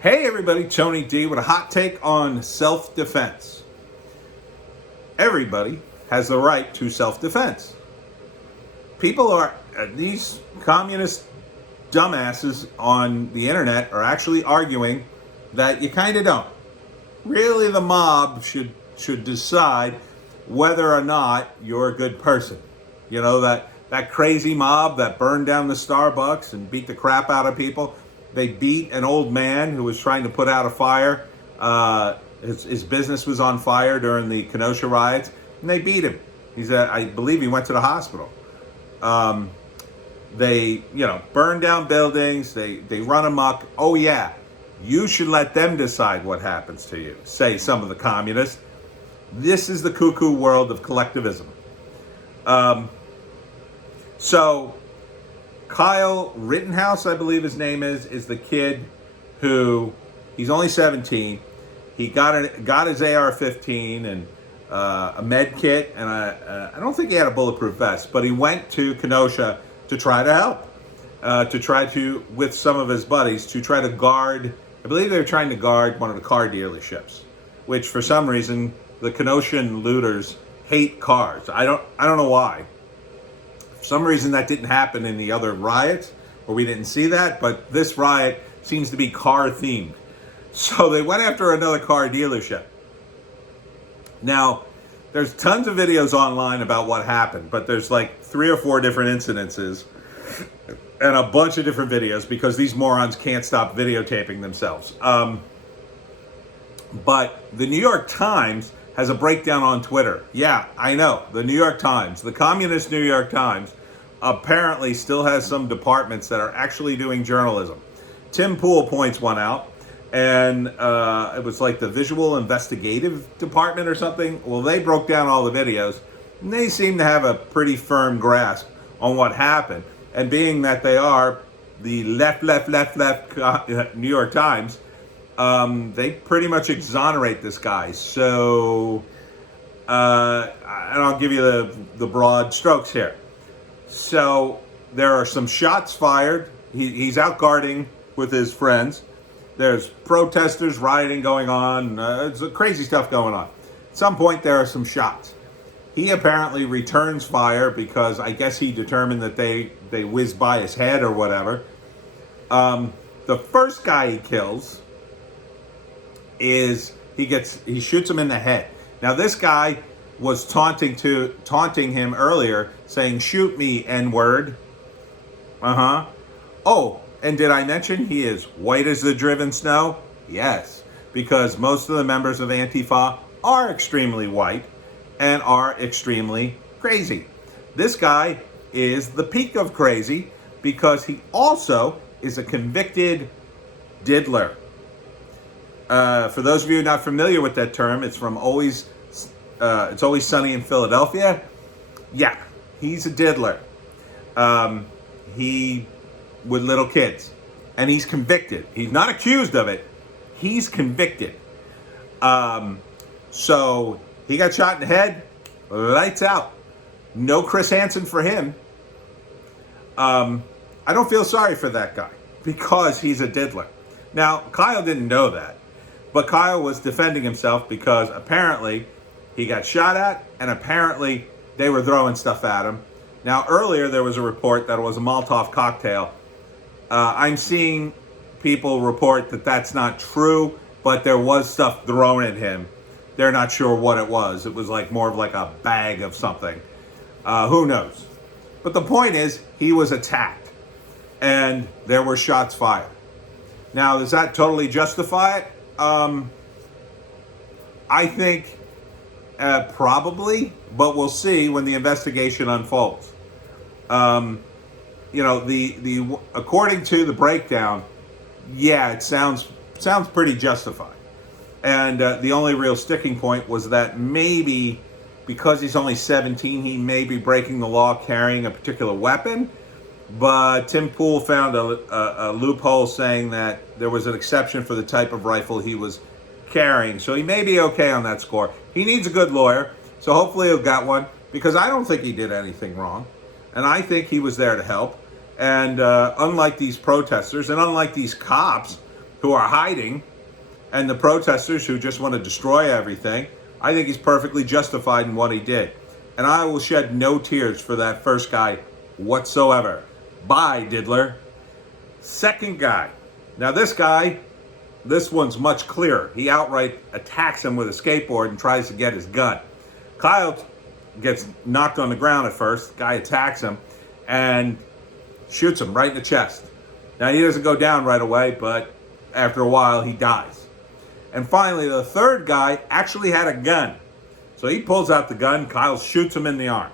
Hey everybody, Tony D with a hot take on self-defense. Everybody has the right to self-defense. These communist dumbasses on the internet are actually arguing that you kind of don't. Really, the mob should decide whether or not you're a good person. You know, that crazy mob that burned down the Starbucks and beat the crap out of people. They beat an old man who was trying to put out a fire. His business was on fire during the Kenosha riots, and they beat him. I believe he went to the hospital. They burn down buildings. They run amok. Oh yeah, you should let them decide what happens to you, say some of the communists. This is the cuckoo world of collectivism. So Kyle Rittenhouse, I believe his name is the kid who, he's only 17. He got his AR-15 and a med kit, and I don't think he had a bulletproof vest, but he went to Kenosha to try to help, with some of his buddies, to try to guard, I believe they were trying to guard one of the car dealerships, which for some reason, the Kenoshan looters hate cars. I don't know why. For some reason that didn't happen in the other riots, or we didn't see that, but this riot seems to be car themed. So they went after another car dealership. Now, there's tons of videos online about what happened, but there's like 3 or 4 different incidences and a bunch of different videos because these morons can't stop videotaping themselves. But the New York Times has a breakdown on Twitter. Yeah, I know. The New York Times, the communist New York Times, apparently still has some departments that are actually doing journalism. Tim Pool points one out, and it was like the Visual Investigative Department or something. Well, they broke down all the videos, and they seem to have a pretty firm grasp on what happened. And being that they are the left New York Times, they pretty much exonerate this guy. So, and I'll give you the broad strokes here. So there are some shots fired. He's out guarding with his friends. There's protesters, rioting going on. It's crazy stuff going on. At some point, there are some shots. He apparently returns fire because I guess he determined that they whizzed by his head or whatever. The first guy he kills he shoots him in the head. Now this guy was taunting him earlier, saying, "Shoot me, N-word." Oh, and did I mention he is white as the driven snow? Yes, because most of the members of Antifa are extremely white and are extremely crazy. This guy is the peak of crazy because he also is a convicted diddler. For those of you not familiar with that term, it's from It's Always Sunny in Philadelphia. Yeah, he's a diddler. He with little kids, and he's convicted. He's not accused of it. He's convicted. So he got shot in the head. Lights out. No Chris Hansen for him. I don't feel sorry for that guy because he's a diddler. Now, Kyle didn't know that, but Kyle was defending himself because apparently he got shot at, and apparently they were throwing stuff at him. Now, earlier there was a report that it was a Molotov cocktail. I'm seeing people report that that's not true, but there was stuff thrown at him. They're not sure what it was. It was like more of like a bag of something. Who knows? But the point is, he was attacked, and there were shots fired. Now, does that totally justify it? I think probably, but we'll see when the investigation unfolds. According to the breakdown, yeah, it sounds pretty justified. And the only real sticking point was that maybe because he's only 17, he may be breaking the law carrying a particular weapon. But Tim Pool found a loophole saying that there was an exception for the type of rifle he was carrying. So he may be okay on that score. He needs a good lawyer, so hopefully he'll get one, because I don't think he did anything wrong. And I think he was there to help. And unlike these protesters and unlike these cops who are hiding and the protesters who just want to destroy everything, I think he's perfectly justified in what he did. And I will shed no tears for that first guy whatsoever. Bye, Diddler. Second guy. Now this guy, this one's much clearer. He outright attacks him with a skateboard and tries to get his gun. Kyle gets knocked on the ground at first. The guy attacks him and shoots him right in the chest. Now he doesn't go down right away, but after a while he dies. And finally, the third guy actually had a gun. So he pulls out the gun. Kyle shoots him in the arm.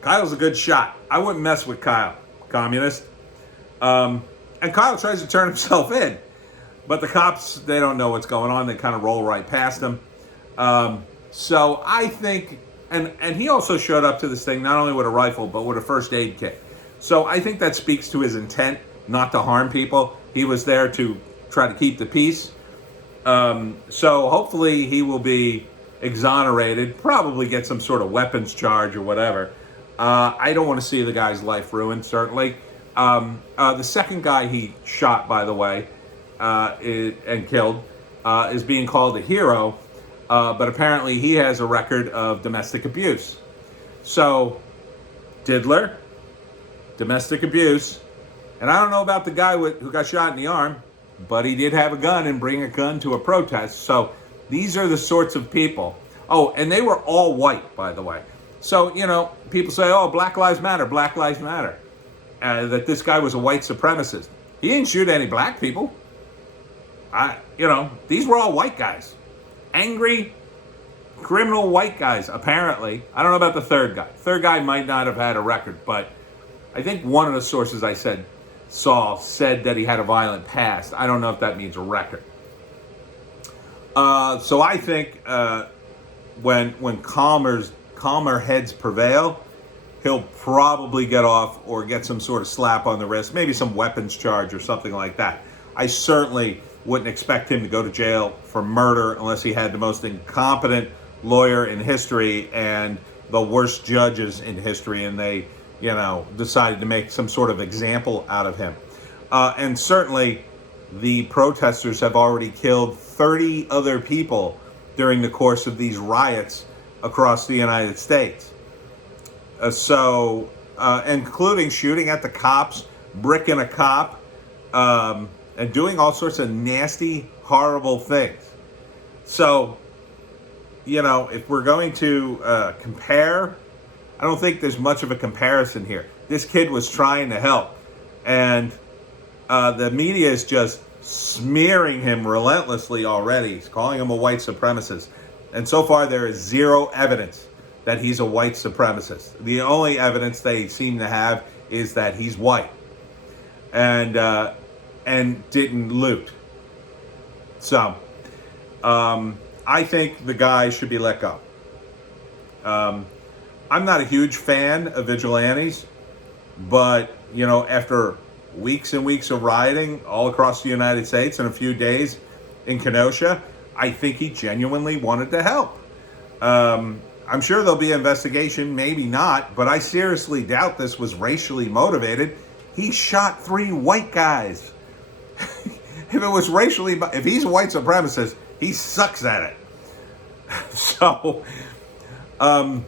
Kyle's a good shot. I wouldn't mess with Kyle, communist. And Kyle tries to turn himself in. But the cops, they don't know what's going on. They kind of roll right past him. So I think, and he also showed up to this thing not only with a rifle, but with a first aid kit. So I think that speaks to his intent not to harm people. He was there to try to keep the peace. So hopefully he will be exonerated, probably get some sort of weapons charge or whatever. I don't want to see the guy's life ruined, certainly. The second guy he shot, by the way, and killed, is being called a hero, but apparently he has a record of domestic abuse. So, Diddler, domestic abuse, and I don't know about the guy who got shot in the arm, but he did have a gun and bring a gun to a protest. So these are the sorts of people. Oh, and they were all white, by the way. So, you know, people say, oh, Black Lives Matter, Black Lives Matter. That this guy was a white supremacist. He didn't shoot any black people. These were all white guys. Angry, criminal white guys, apparently. I don't know about the third guy. Third guy might not have had a record, but I think one of the sources I saw said that he had a violent past. I don't know if that means a record. So I think when calmer heads prevail, he'll probably get off or get some sort of slap on the wrist, maybe some weapons charge or something like that. I certainly wouldn't expect him to go to jail for murder unless he had the most incompetent lawyer in history and the worst judges in history, and they decided to make some sort of example out of him. And certainly the protesters have already killed 30 other people during the course of these riots across the United States. Including shooting at the cops, bricking a cop, and doing all sorts of nasty, horrible things. So, if we're going to compare, I don't think there's much of a comparison here. This kid was trying to help, and the media is just smearing him relentlessly already. He's calling him a white supremacist. And so far, there is zero evidence that he's a white supremacist. The only evidence they seem to have is that he's white and didn't loot. So, I think the guy should be let go. I'm not a huge fan of vigilantes, but, after weeks and weeks of rioting all across the United States and a few days in Kenosha, I think he genuinely wanted to help. I'm sure there'll be an investigation, maybe not, but I seriously doubt this was racially motivated. He shot 3 white guys. If it was if he's a white supremacist, he sucks at it. So, the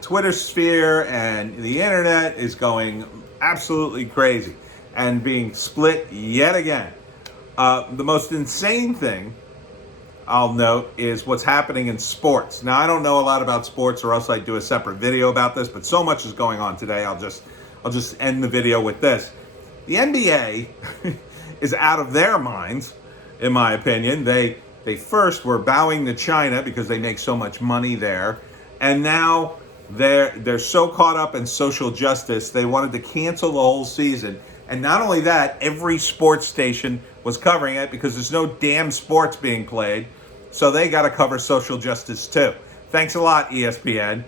Twitter sphere and the internet is going absolutely crazy and being split yet again. The most insane thing I'll note is what's happening in sports. Now, I don't know a lot about sports, or else I'd do a separate video about this, but so much is going on today, I'll just end the video with this. The NBA is out of their minds, in my opinion. They first were bowing to China because they make so much money there, and now they're so caught up in social justice, they wanted to cancel the whole season. And not only that, every sports station was covering it because there's no damn sports being played. So they got to cover social justice too. Thanks a lot, ESPN.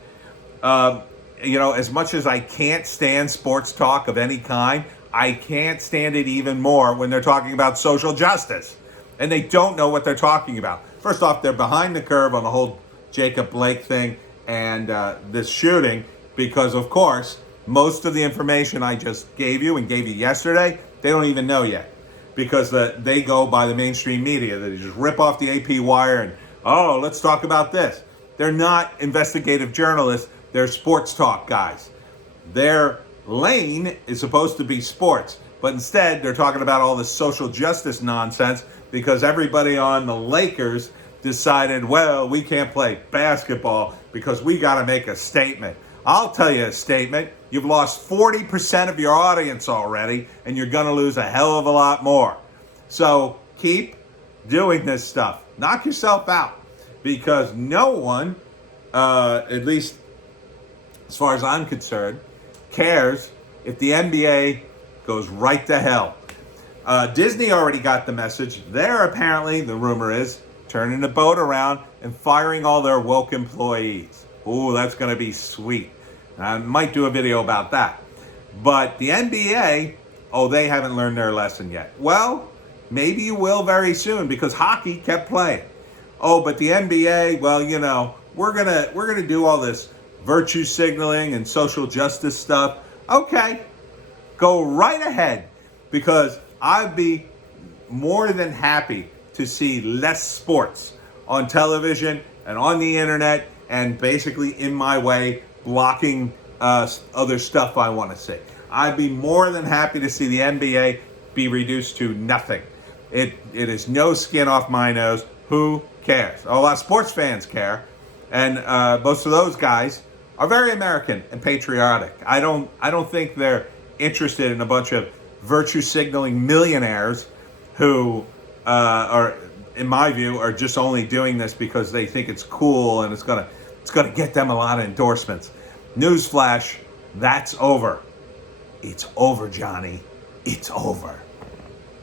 As much as I can't stand sports talk of any kind, I can't stand it even more when they're talking about social justice. And they don't know what they're talking about. First off, they're behind the curve on the whole Jacob Blake thing and this shooting because, of course, Most of the information I just gave you and gave you yesterday, they don't even know yet, because they go by the mainstream media. They just rip off the AP wire and, oh, let's talk about this. They're not investigative journalists. They're sports talk guys. Their lane is supposed to be sports, but instead they're talking about all this social justice nonsense because everybody on the Lakers decided, well, we can't play basketball because we got to make a statement. I'll tell you a statement. You've lost 40% of your audience already, and you're going to lose a hell of a lot more. So keep doing this stuff. Knock yourself out, because no one, at least as far as I'm concerned, cares if the NBA goes right to hell. Disney already got the message. They're apparently, the rumor is, turning the boat around and firing all their woke employees. Ooh, that's going to be sweet. I might do a video about that. But the NBA, oh, they haven't learned their lesson yet. Well, maybe you will very soon, because hockey kept playing. Oh, but the NBA, well, you know, we're gonna do all this virtue signaling and social justice stuff. Okay, go right ahead, because I'd be more than happy to see less sports on television and on the internet, and basically in my way, blocking other stuff I want to see. I'd be more than happy to see the NBA be reduced to nothing. It is no skin off my nose. Who cares? A lot of sports fans care, and most of those guys are very American and patriotic. I don't think they're interested in a bunch of virtue signaling millionaires who are, in my view, are just only doing this because they think it's cool and it's gonna get them a lot of endorsements. Newsflash, that's over. It's over, Johnny. It's over.